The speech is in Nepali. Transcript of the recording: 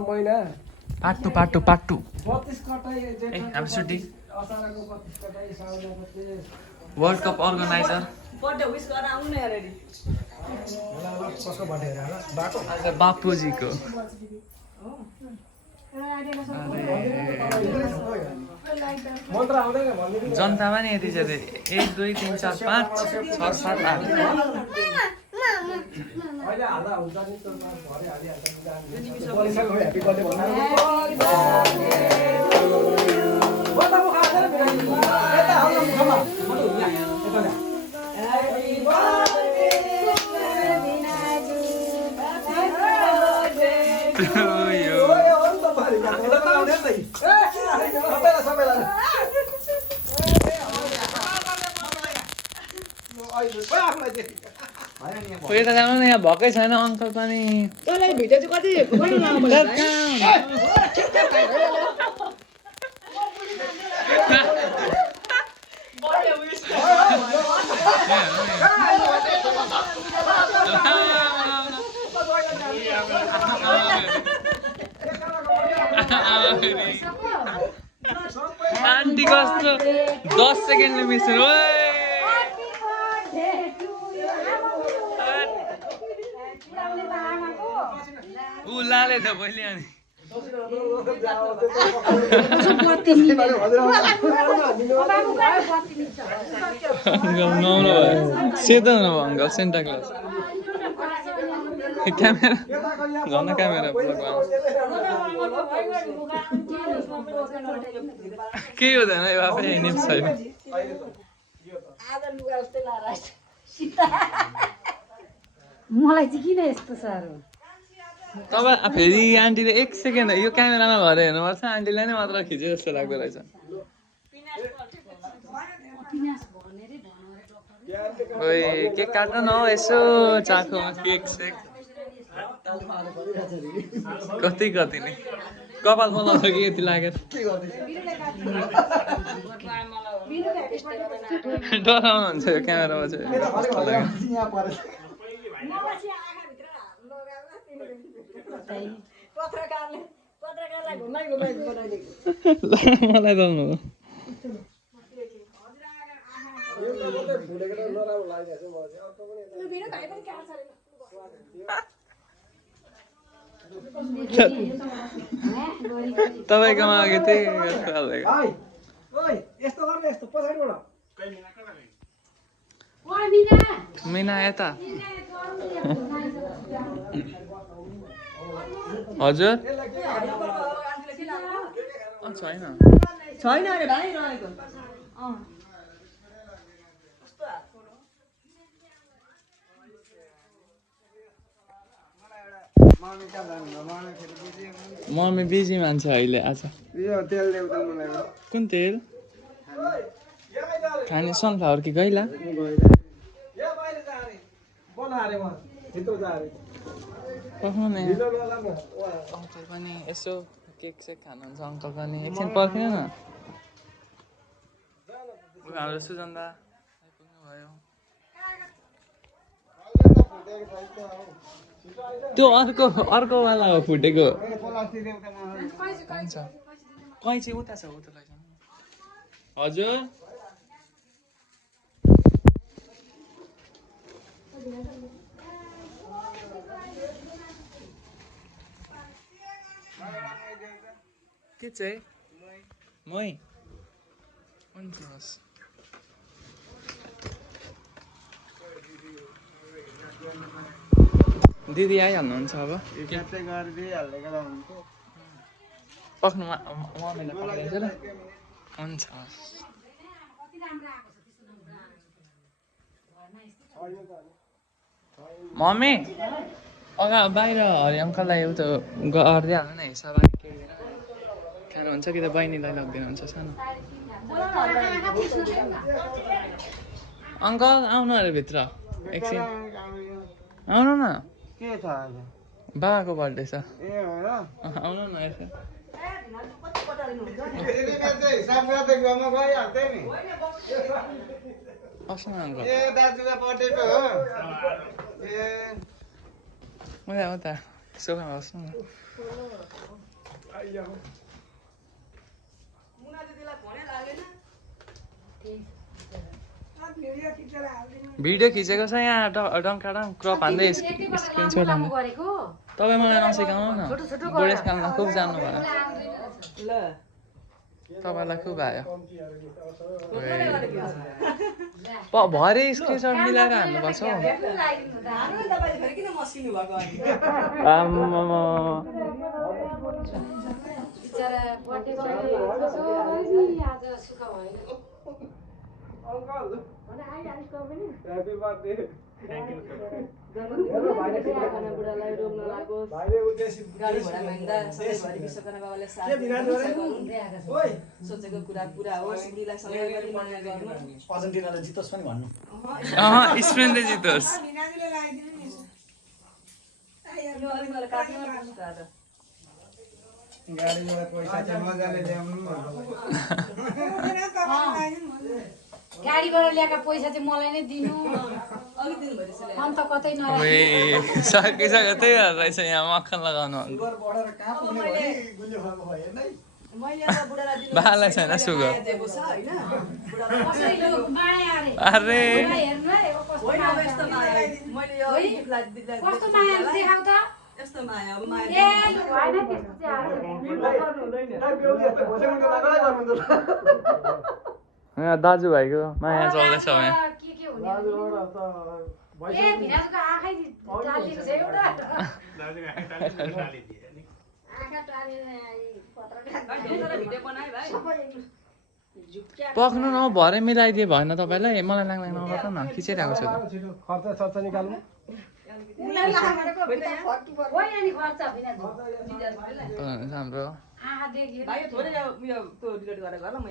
महिना पार्ट 2 32 कटाई ए हामी सुटी असारको 32 कटाई साउनको 23 world cup organiser birthday wish गरेर आउनु न हेरेरी कसको बर्थडे हेर बाटो आज बापुजीको मन्त्र आउँदैन भन्दै जनतामा नि यति चाहिँ 1 2 3 4 5 6 7 8 अहिले हाल्दा हुन्छ नि त्यो भरे हालिहाल्छ नि बलिसक्यो ह्यापी बर्थडे भन्नु बता म खादैन यता आउनु मुखमा मटु यहाँ यता ल्या ह्यापी बर्थडे यो ओए अन्त भरि यता आउँदैन नि सबैलाई यता जानु न यहाँ भएकै छैन अङ्कल पनि तँलाई भिडियो चाहिँ कति गर्नु न मलाई आन्टी कस्तो 10 सेकेन्डले मिस्नु ऊ लाले त पहिले अनि अङ्कल नौलो भयो सेतो नभयो अङ्कल सेन्टा क्लास क्यामेरा झन् क्यामेरा प्लग केही हुँदैन यो आफै निप्स छैन मलाई चाहिँ किन यस्तो साह्रो तपाईँ फेरि आन्टीले 1 सेकेन्ड यो क्यामेरामा भएर हेर्नुपर्छ आन्टीलाई नै मात्र खिचे जस्तो लाग्दो रहेछ ओइ केक काट्नु न यसो चाखोमा केक सेक कति नै कपाल मलाई कि यति लागेर डराउनु हुन्छ यो क्यामेरामा चाहिँ पत्रकारलाई घुमाइ बनाइदिएको मलाई दल्नु तपाईँकोमा अघि त्यही यस्तो गर्ने यस्तो पछाडिबाट मिना यता हजुर छैन अरे भाइ रहेको मम्मी बिजी मान्छे अहिले आज कुन तेल खाने सनफ्लावर कि गैला पकाउने अङ्कल पनि यसो केक सेक खानुहुन्छ अङ्कल पनि एकछिन पर्खिनु न हाम्रो सुजन्दा आइपुग्नु भयो त्यो अर्कोवाला हो फुटेको कैँची उता छ उता लैजानु हजुर के चाहिँ मै हुन्छ हस् दिदी आइहाल्नुहुन्छ अब पक्नुमा मम्मीलाई पक्रिन्छ ल हुन्छ मम्मी अगा बाहिर हरि अङ्कललाई उता गरिदिइहाल्नु न हिसाब खानुहुन्छ कि त बहिनीलाई लगिदिनुहुन्छ सानो अङ्कल आउनु अरे भित्र एकछिन आउनु न के छ आज बाबाको बर्थडे छ ए हो र आउनु न यसो हिसाब गर्दै गमा गइहाल्थ्यो नि बस्नु न अङ्कल ए दाजुको बर्थडे पो हो ए उता सोफामा बस्नु न मुना दिदीलाई फोनै लागेन भिडियो खिचेको छ यहाँ डङ्काडङ क्रप हान्दै स्क्रिनसट हान्दै गरेको तपाईँ मलाई नसिकाउनु न बुढेसकालमा खुब जानुभयो ल तपाईँलाई खुब आयो भरे स्क्रिनसट मिलाएर हान्नुपर्छ हौ तपाईँले फेरि किन मस्किनु भएको अनि आम्मामा। बिचरा बर्थडे आज सुख भएन अंकल भने आइहाल्छ पनि हैप्पी बर्थडे खाना बुढालाई रोग नलागोस् भाइले उद्देश्य गाडी घोडा माग्दा सधैँभरि विश्वकर्मा बाबाले साथ ओइ सोचेको कुरा पुरा होस् बुढीलाई सधैँ गरी माया गर्नु अर्जेन्टिनाले जितोस् पनि भन्नु स्पेनले जितोस् यो अलिक मलाई काट्नु न पुग्छ आज गाडीबाट पैसा चाहिँ मजाले ल्याउनु गाडीबाट ल्याएको पैसा चाहिँ मलाई नै दिनु अघि दिनुभयो त्यसैले अन्त कतै ओए नराख्नु सकिसक्यो त्यही भएर रहेछ यहाँ मक्खन लगाउनु सुगर बढेर कहाँ पुग्ने भयो गुलियो खाएको भयो नै मैले एउटा बुढालाई दिनु बाला छैन सुगर। दिएको छ हैन बुढालाई कसैले माया अरे अरे बुढा हेर्नु है अब कस्तो होइन अब माया यस्तो माया मैले यो है? गिफ्टलाई दिँदा कस्तो माया देखाउ त यस्तो माया अब माया ए लु भएन त्यस्तो चाहिँ आज गर्नु हुँदैन बेहुली जस्तो घोसेमुन्टो लगाएर गर्नु त यहाँ दाजुभाइको माया चल्दैछ यहाँ के हुने ए भिनाजुको आँखै टालिएको छ एउटा आँखा टालेर तर भिडियो बनाए भाइ पक्नु न भरे मिलाइदिए भएन तपाईँलाई मलाई लाग्ने नगर्नु न खिचिरहेको छु त खर्च सर्च निकाल्नु होइन नि खर्च भिनाजु हाम्रो आँखा देख्यो भाइ थोरै उयो त्यो डिलिट गरेर गर ल